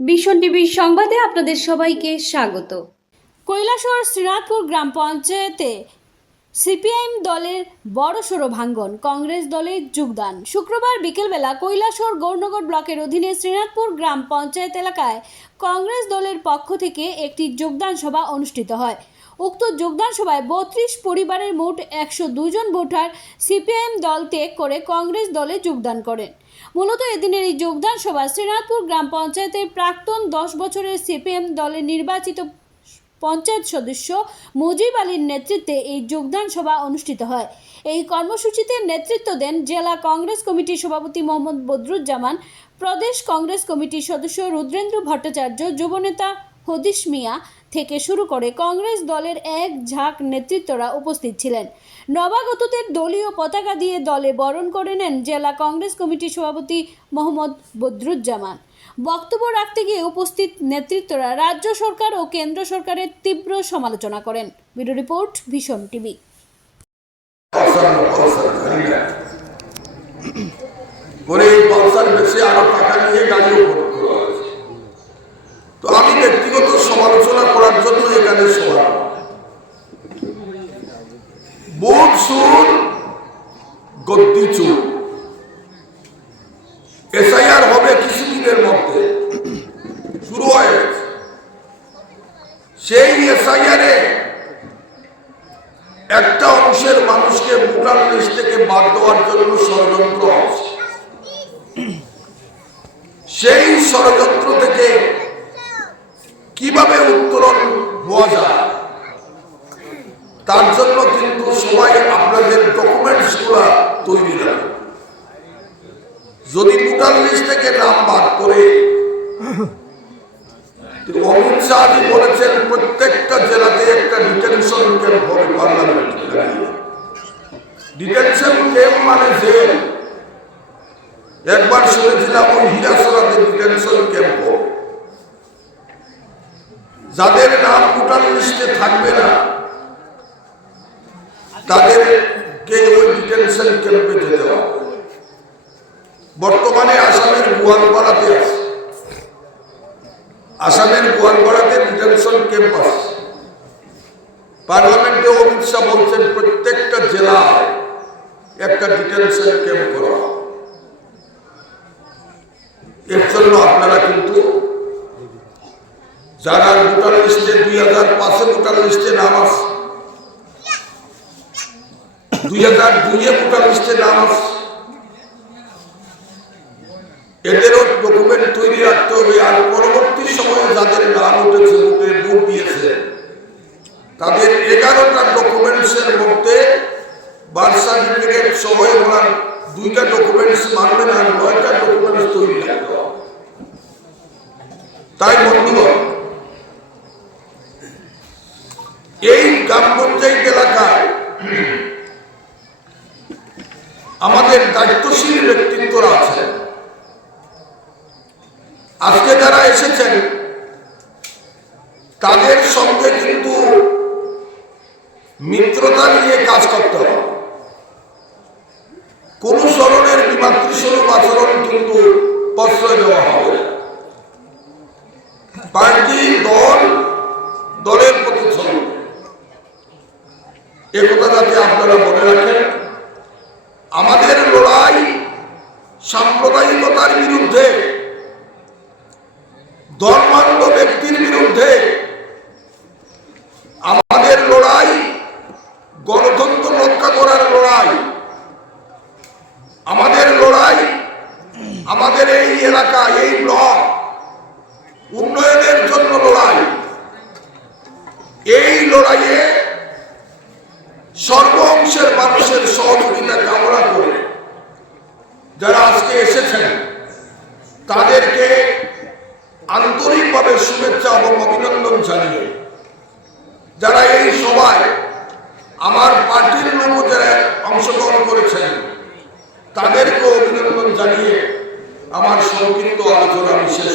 ভীষণ টিভির সংবাদে আপনাদের সবাইকে স্বাগত। কৈলাসহর শ্রীনাথপুর গ্রাম পঞ্চায়েতে সিপিআইএম দলের বড়সড় ভাঙ্গন, কংগ্রেস দলে যোগদান। শুক্রবার বিকেলবেলা কৈলাসহর গৌরনগর ব্লকের অধীনে শ্রীনাথপুর গ্রাম পঞ্চায়েত এলাকায় কংগ্রেস দলের পক্ষ থেকে একটি যোগদান সভা অনুষ্ঠিত হয়। উক্ত যোগদান সভায় 32 পরিবারের মোট 102 জন ভোটার সিপিআইএম দল ত্যাগ করে কংগ্রেস দলে যোগদান করেন। মূলত এদিনের এই যোগদান সভা শ্রীনাথপুর গ্রাম পঞ্চায়েতের প্রাক্তন 10 বছরের সিপিএম দলের নির্বাচিত পঞ্চায়েত সদস্য মুজিব আলীর নেতৃত্বে এই যোগদান সভা অনুষ্ঠিত হয়। এই কর্মসূচিতে নেতৃত্ব দেন জেলা কংগ্রেস কমিটির সভাপতি মোহাম্মদ বদরুজ্জামান, প্রদেশ কংগ্রেস কমিটির সদস্য রুদ্রেন্দ্র ভট্টাচার্য, যুবনেতা হদিশ মিয়া থেকে শুরু করে কংগ্রেস দলের এক ঝাঁক নেতৃত্বরা উপস্থিত ছিলেন। নবাগতদের দলীয় পতাকা দিয়ে দলে বরণ করে নেন জেলা কংগ্রেস কমিটির সভাপতি মোহাম্মদ বদরুজ্জামান। বক্তব্য রাখতে গিয়ে উপস্থিত নেতৃত্বরা রাজ্য সরকার ও কেন্দ্র সরকারের তীব্র সমালোচনা করেন। ব্যুরো রিপোর্ট, ভীষণ টিভি। তো আমি ব্যক্তিগত সমালোচনা করার জন্য এখানে সভা বোধ সুর গদ্দি চুর এসআইআর হবে কিছুদিনের মধ্যে শুরু হয়ে গেছে। সেই এসআইআরে একটা অংশের মানুষকে ভোটার লিস্ট থেকে বাদ দেওয়ার জন্য ষড়যন্ত্র হচ্ছে। সেই ষড়যন্ত্র থেকে কিভাবে উত্তরণ হওয়া যায় তার জন্য কিন্তু সবাই আপনাদের ডকুমেন্টস গুলা তৈরি রাখবে। যদি ভোটার লিস্ট থেকে নাম বাদ করে, অমিত শাহ বলেছেন প্রত্যেকটা জেলাতে একটা ডিটেনশন ক্যাম্প হবে পার্লামেন্ট। ডিটেনশন ক্যাম্প মানে জেল। একবার শুনেছিলাম ওই হীরাসরাতে ডিটেনশন ক্যাম্প হবে। যাদের নাম ভোটার লিস্টে থাকবে না তাদেরকে ওই ডিটেনশন ক্যাম্পে যেতে হবে। বর্তমানে আসামের গোয়ালপাড়াতে আছে, আসামের গোয়ালপাড়াতে ডিটেনশন ক্যাম্প আছে। পার্লামেন্টে অমিত শাহ বলছেন প্রত্যেকটা জেলায় একটা ডিটেনশন ক্যাম্প করা। এর জন্য আপনারা কিন্তু যারা ভোটার লিস্টে 2005 ভোটার লিস্টে নাম আছে, 2002 ভোটার লিস্টে নাম আছে, এদেরও ডকুমেন্ট তৈরি রাখতে হবে। আর পরবর্তী সময়ে যাদের নাম উঠেছে, ভোট দিয়েছে, তাদের 11টা ডকুমেন্টসের মধ্যে বার্থ সার্টিফিকেট সহ ওনার 2টা ডকুমেন্টস মানবেন আর 9টা ডকুমেন্টস তৈরি রাখতে হবে। তাই বন্ধুগণ, এই গ্রাম পঞ্চায়েত এলাকায় আমাদের দায়িত্বশীল ব্যক্তিত্বরা আছে। আজকে যারা এসেছেন তাদের সঙ্গে কিন্তু মিত্রতা নিয়ে কাজ করতে হবে। কোন ধরনের বিমাতৃস্বরূপ আচরণ কিন্তু প্রশ্রয় দেওয়া হবে। পার্টি দলের প্রতি চলবে, একথা যাতে আপনারা মনে রাখেন। আমাদের লড়াই সাম্প্রদায়িকতার বিরুদ্ধে, ধর্মান্ধ ব্যক্তির বিরুদ্ধে। আমাদের লড়াই গণতন্ত্র রক্ষা করার লড়াই। আমাদের লড়াই আমাদের এই এলাকা, এই ব্লক উন্নয়নের জন্য লড়াই। এই লড়াইয়ে সর্ব অংশের মানুষের সহযোগিতা কামনা করে যারা আজকে এসেছেন তাদেরকে আন্তরিকভাবে শুভেচ্ছা এবং অভিনন্দন জানিয়ে, যারা এই সভায় আমার পার্টির লোক যারা অংশগ্রহণ করেছেন তাদেরকে অভিনন্দন জানিয়ে আমার সংক্ষিপ্ত আলোচনা বিশেষ